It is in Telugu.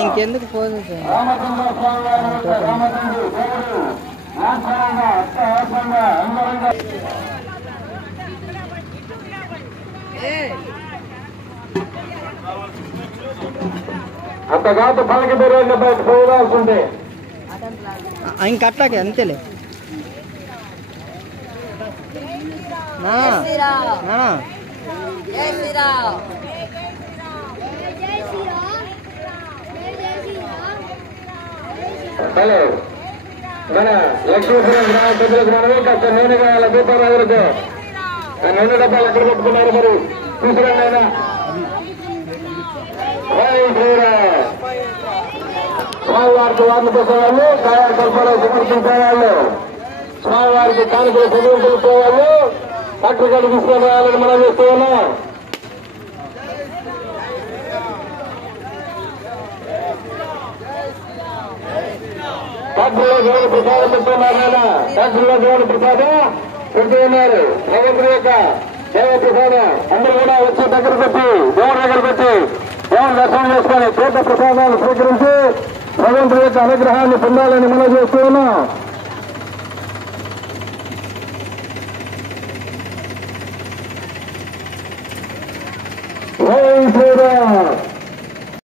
ఇంకెందుకు పోదు అంత కాదు పలకి బయట పోవాల్సిందే ఇంకట్లాగే అంతేలే హలో మన లక్ష్మీపురం గ్రామ పెద్దలకు మనమే కాస్త నూనె కావాల దీపారాధులకు ఆ నూనె డబ్బాలు ఎక్కడ పెట్టుకున్నారు మరి తీసుకురండి ఆయన స్వామివారికి వారిని పోసేవాళ్ళు కాయాల కల్పాలు సమర్పించేవాళ్ళు స్వామివారికి కానుకలు చదువుకునేవాళ్ళు పట్టుకలు తీసుకొని రావాలని మనం చేస్తూ ఉన్నాం. ఫ్యాక్టరీలో దేవుని ప్రసాదం పెట్టున్నారు ఆయన ఫ్యాక్టరీలో దేవుని ప్రసాదం పెడుతూ ఉన్నారు. భగవంతుడి యొక్క దేవ ప్రసాదం అందరూ కూడా వచ్చి దగ్గరకు వచ్చి దేవుడి దగ్గరకు వచ్చి దేవుని దర్శనం చేసుకొని తీర్థ ప్రసాదాలు స్వీకరించి భగవంతుడి యొక్క అనుగ్రహాన్ని పొందాలని మనం చేస్తూ ఉన్నాం.